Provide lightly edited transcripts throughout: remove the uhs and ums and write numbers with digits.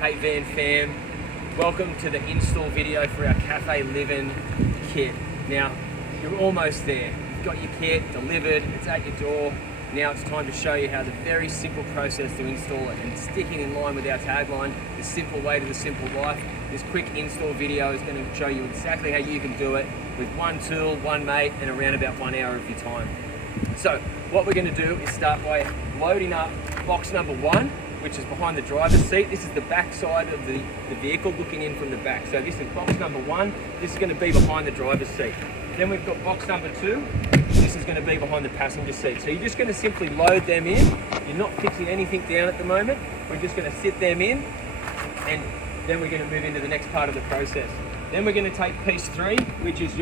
Hey Van fam, welcome to the install video for our Cafe Livin kit. Now, you're almost there. You've got your kit delivered, it's at your door. Now it's time to show you how the very simple process to install it, and sticking in line with our tagline, the simple way to the simple life. This quick install video is going to show you exactly how you can do it with one tool, one mate, and around about 1 hour of your time. So what we're going to do is start by loading up box number 1, which is behind the driver's seat. This is the back side of the vehicle looking in from the back. So this is box number 1. This is going to be behind the driver's seat. Then we've got box number 2. This is going to be behind the passenger seat. So you're just going to simply load them in. You're not fixing anything down at the moment. We're just going to sit them in, and then we're going to move into the next part of the process. Then we're going to take piece 3, which is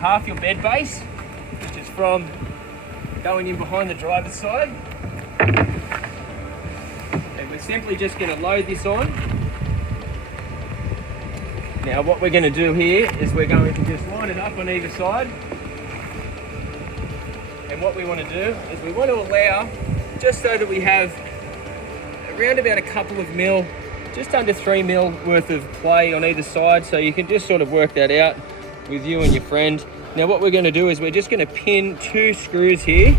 half your bed base, which is from going in behind the driver's side. And we're simply just going to load this on. Now what we're going to do here is we're going to just line it up on either side. And what we want to do is we want to allow, just so that we have around about a couple of mil, just under 3 mil worth of play on either side, so you can just sort of work that out with you and your friend. Now what we're going to do is we're just going to pin 2 screws here,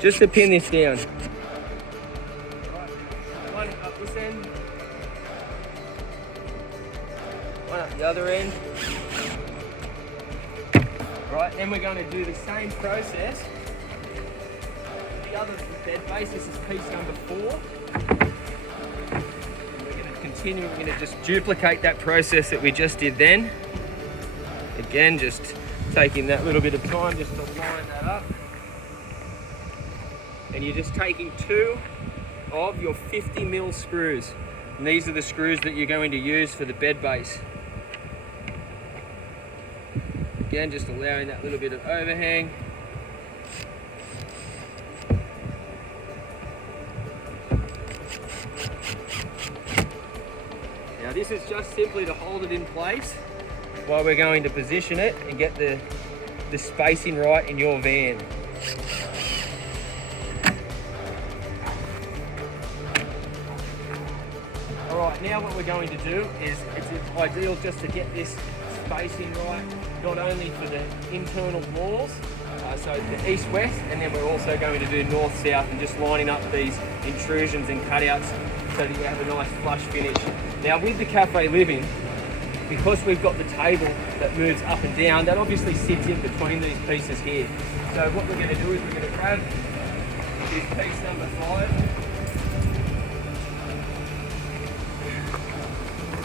just to pin this down. One up this end, one up the other end. Right, then we're going to do the same process. The other bed base, this is piece number 4. And we're going to continue, we're going to just duplicate that process that we just did then. Again, just taking that little bit of time just to line that up. And you're just taking 2 of your 50 mil screws. And these are the screws that you're going to use for the bed base. Again, just allowing that little bit of overhang. Now this is just simply to hold it in place while we're going to position it and get the spacing right in your van. Alright, now what we're going to do is, it's ideal just to get this spacing right, not only for the internal walls, so the east-west, and then we're also going to do north-south and just lining up these intrusions and cutouts so that you have a nice flush finish. Now with the Cafe Livin, because we've got the table that moves up and down, that obviously sits in between these pieces here. So what we're going to do is we're going to grab this piece number 5,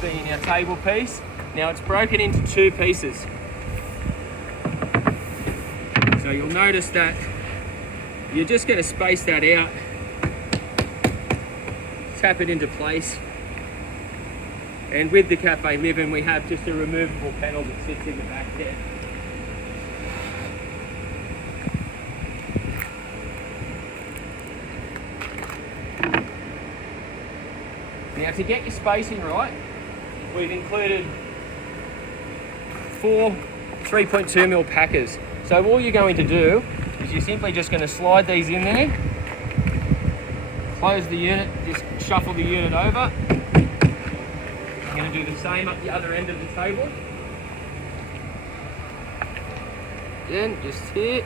being our table piece. Now it's broken into 2 pieces. So you'll notice that you're just going to space that out, tap it into place. And with the Cafe Livin, we have just a removable panel that sits in the back there. Now to get your spacing right, we've included 4 3.2 mil packers. So all you're going to do is you're simply just going to slide these in there, close the unit, just shuffle the unit over. I'm going to do the same up the other end of the table. Again, just here.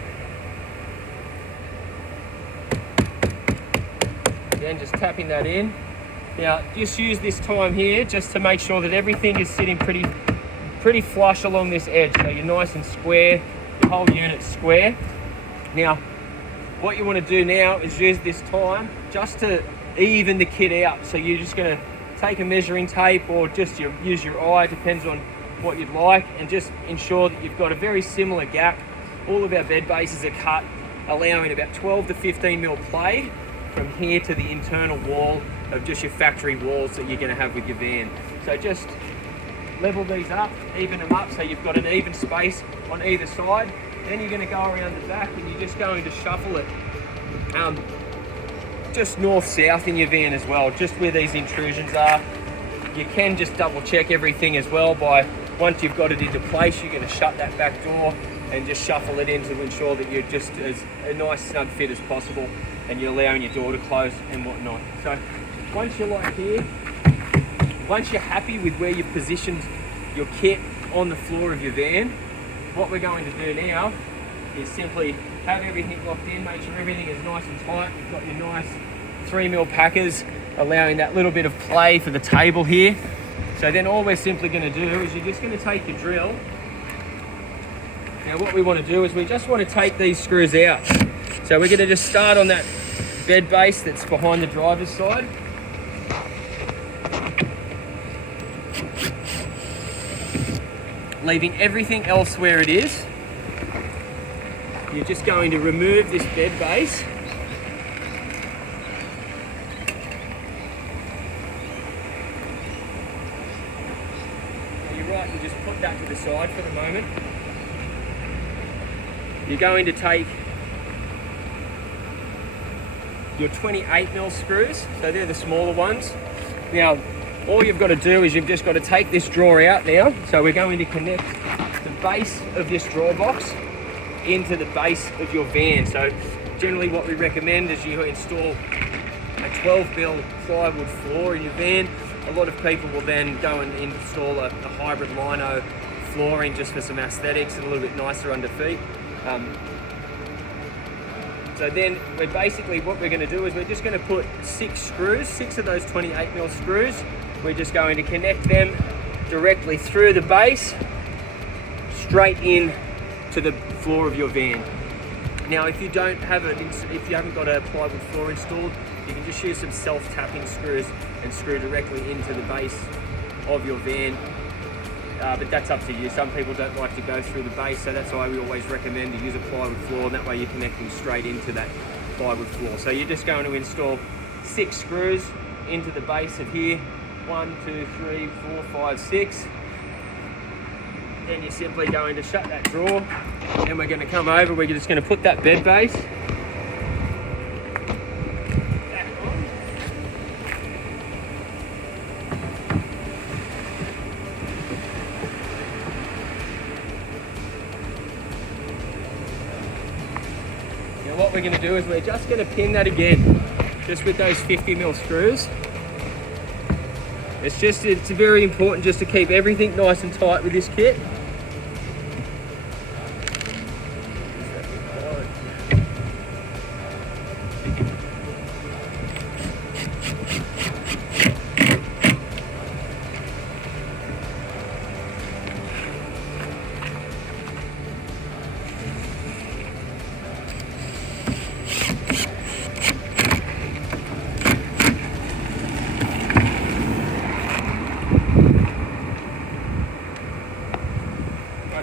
Again, just tapping that in. Now, just use this time here just to make sure that everything is sitting pretty flush along this edge. So you're nice and square, the whole unit's square. Now, what you want to do now is use this time just to even the kit out. So you're just going to take a measuring tape or just use your eye, depends on what you'd like, and just ensure that you've got a very similar gap. All of our bed bases are cut, allowing about 12 to 15 mil play from here to the internal wall of just your factory walls that you're going to have with your van. So just level these up, even them up so you've got an even space on either side. Then you're going to go around the back and you're just going to shuffle it just north-south in your van as well, just where these intrusions are. You can just double check everything as well by Once you've got it into place, you're going to shut that back door and just shuffle it in to ensure that you're just as a nice snug fit as possible and you're allowing your door to close and whatnot. So once you're like here, once you're happy with where you've positioned your kit on the floor of your van, what we're going to do now is simply have everything locked in, make sure everything is nice and tight. You've got your nice 3mm packers, allowing that little bit of play for the table here. So then all we're simply going to do is you're just going to take your drill. Now what we want to do is we just want to take these screws out. So we're going to just start on that bed base that's behind the driver's side. Leaving everything else where it is. You're just going to remove this bed base. Now you're right, you just put that to the side for the moment. You're going to take your 28mm screws, so they're the smaller ones. Now, all you've got to do is you've just got to take this drawer out now. So we're going to connect the base of this drawer box into the base of your van. So generally what we recommend is you install a 12mm plywood floor in your van. A lot of people will then go and install a hybrid lino flooring just for some aesthetics and a little bit nicer under feet. So then we're basically, what we're going to do is we're just going to put 6 screws, 6 of those 28mm screws. We're just going to connect them directly through the base, straight in to the floor of your van. Now, if you don't have if you haven't got a plywood floor installed, you can just use some self-tapping screws and screw directly into the base of your van. But that's up to you. Some people don't like to go through the base, so that's why we always recommend to use a plywood floor, and that way you're connecting straight into that plywood floor. So you're just going to install 6 screws into the base of here. 1, 2, 3, 4, 5, 6. Then you're simply going to shut that drawer. Then we're going to come over, we're just going to put that bed base back on. Now what we're going to do is we're just going to pin that again, just with those 50mm screws. It's very important just to keep everything nice and tight with this kit.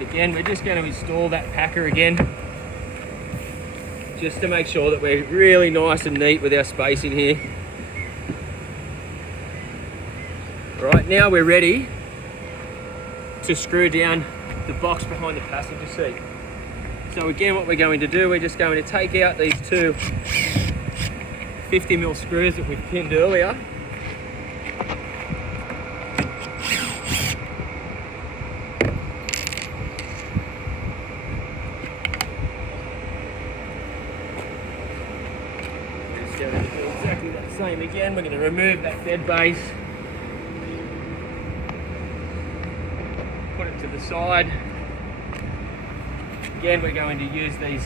Again, we're just going to install that packer again, just to make sure that we're really nice and neat with our spacing here. Right, now we're ready to screw down the box behind the passenger seat. So again, what we're going to do, we're just going to take out these 2 50mm screws that we've pinned earlier. Exactly the same again. We're going to remove that bed base, put it to the side. Again, we're going to use these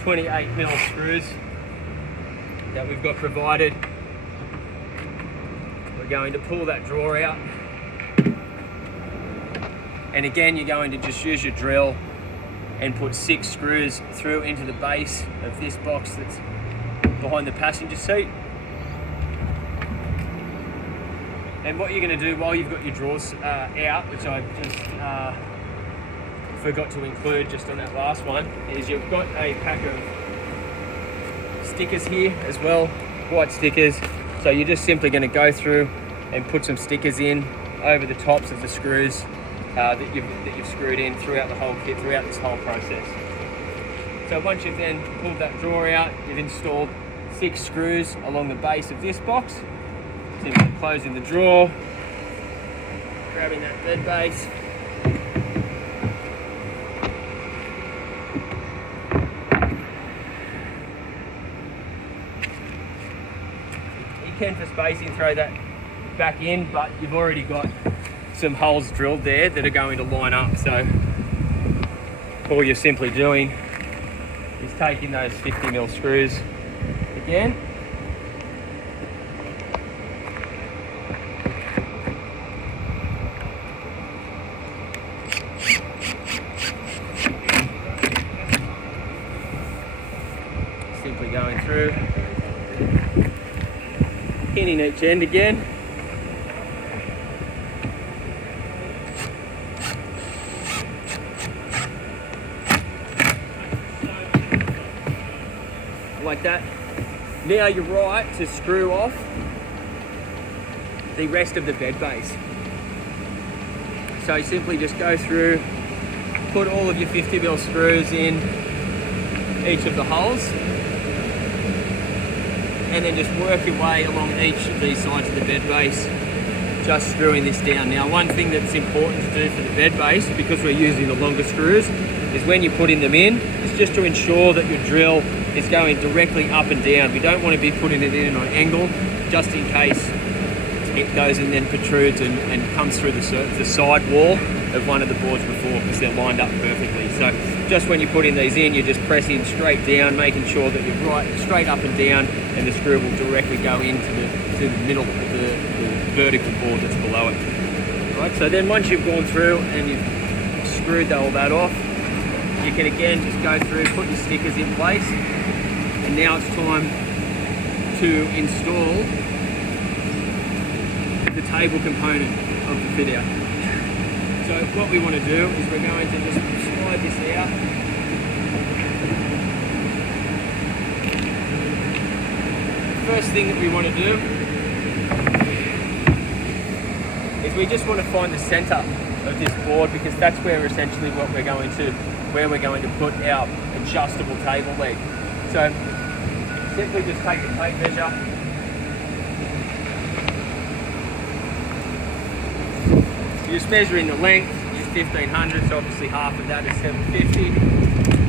28mm screws that we've got provided. We're going to pull that drawer out, and again you're going to just use your drill and put 6 screws through into the base of this box that's behind the passenger seat. And what you're going to do while you've got your drawers out, which I just forgot to include just on that last one, is you've got a pack of stickers here as well, white stickers. So you're just simply going to go through and put some stickers in over the tops of the screws that you've screwed in throughout the whole kit, throughout this whole process. So once you've then pulled that drawer out, you've installed 6 screws along the base of this box. Simply closing the drawer, grabbing that bed base, can, for spacing, throw that back in, but you've already got some holes drilled there that are going to line up. So all you're simply doing is taking those 50mm screws again, simply going through, pinning each end again. Like that. Now you're right to screw off the rest of the bed base. So you simply just go through, put all of your 50mm screws in each of the holes, and then just work your way along each of these sides of the bed base, just screwing this down. Now, one thing that's important to do for the bed base, because we're using the longer screws, is when you're putting them in, is just to ensure that your drill is going directly up and down. We don't want to be putting it in on an angle, just in case it goes and then protrudes and comes through the side wall of one of the boards before, because they're lined up perfectly. So just when you're putting these in, you're just pressing straight down, making sure that you're right, straight up and down, and the screw will directly go into the middle of the vertical board that's below it. Right, so then once you've gone through and you've screwed all that off, you can again just go through, put your stickers in place, and now it's time to install the table component of the fit out. So what we want to do is we're going to just slide this out. First thing that we want to do is we just want to find the center of this board, because that's where essentially we're going to put our adjustable table leg. So simply just take the tape measure, you're just measuring the length, use 1500, so obviously half of that is 750.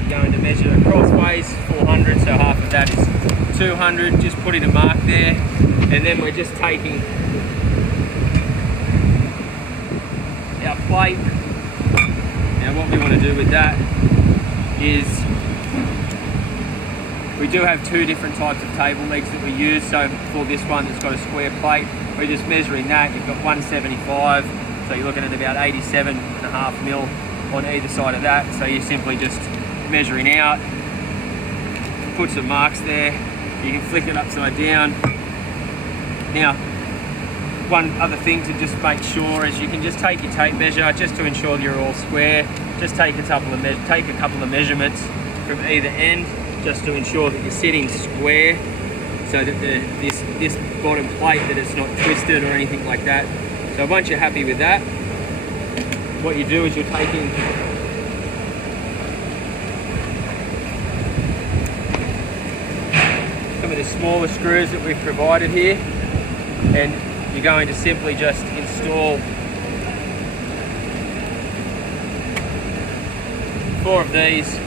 You're going to measure crossways, 400, so half of that is 200, just putting a mark there, and then we're just taking our plate. Now what we want to do with that is, we do have two different types of table legs that we use. So for this one that's got a square plate, we're just measuring that. You've got 175, so you're looking at about 87.5mm on either side of that. So you're simply just measuring out, put some marks there. You can flick it upside down. Now, one other thing to just make sure is you can just take your tape measure, just to ensure you're all square. Just take a couple of measurements from either end, just to ensure that you're sitting square, so that this bottom plate, that it's not twisted or anything like that. So once you're happy with that, what you do is you're taking some of the smaller screws that we've provided here, and you're going to simply just install 4 of these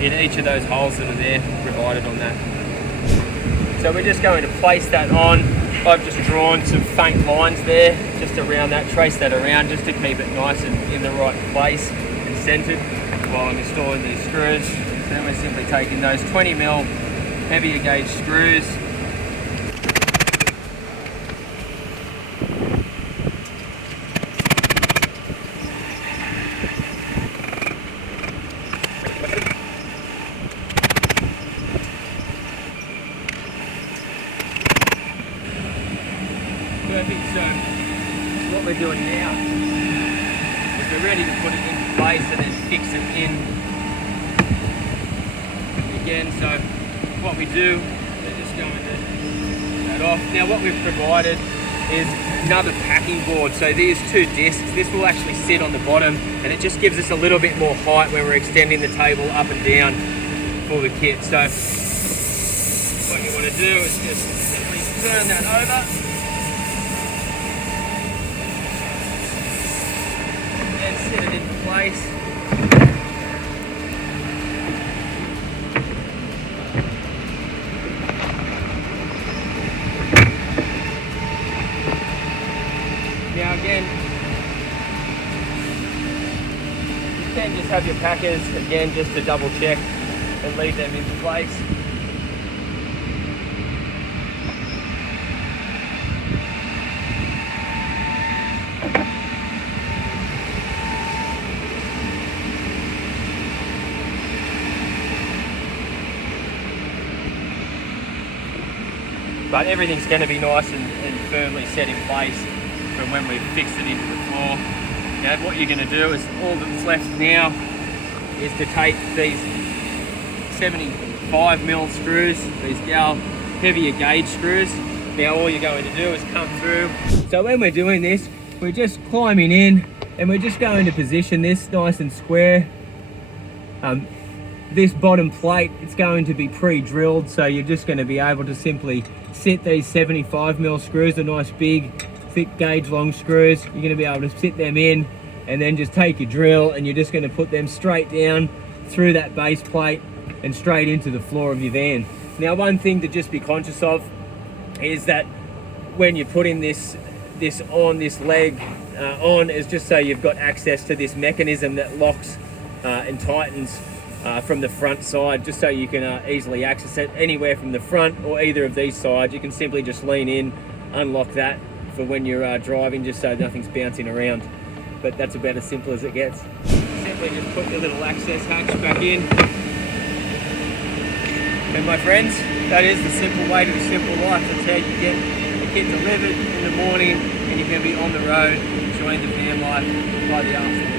in each of those holes that are there provided on that. So we're just going to place that on. I've just drawn some faint lines there just around that, trace that around just to keep it nice and in the right place and centered while I'm installing these screws. So then we're simply taking those 20mm heavier gauge screws, perfect. So what we're doing now is we're ready to put it into place and then fix it in again. So what we do, we're just going to take that off. Now what we've provided is another packing board. So these 2 discs, this will actually sit on the bottom, and it just gives us a little bit more height when we're extending the table up and down for the kit. So what you want to do is just simply turn that over and set it into place. can just have your packers, again, just to double check and leave them into place. But everything's going to be nice and firmly set in place from when we've fixed it into the floor. Now what you're going to do is, all that's left now is to take these 75mm screws, these heavier gauge screws. Now all you're going to do is come through. So when we're doing this, we're just climbing in and we're just going to position this nice and square. This bottom plate, it's going to be pre-drilled, so you're just going to be able to simply sit these 75mm screws, the nice big thick gauge long screws. You're going to be able to sit them in and then just take your drill and you're just going to put them straight down through that base plate and straight into the floor of your van. Now one thing to just be conscious of is that when you're putting this leg on, is just so you've got access to this mechanism that locks and tightens from the front side, just so you can easily access it anywhere from the front or either of these sides. You can simply just lean in, unlock that for when you're driving, just so nothing's bouncing around. But that's about as simple as it gets. Simply just put your little access hatch back in. And my friends, that is the simple way to the simple life. That's how you get the kit delivered in the morning and you can be on the road enjoying the van life by the afternoon.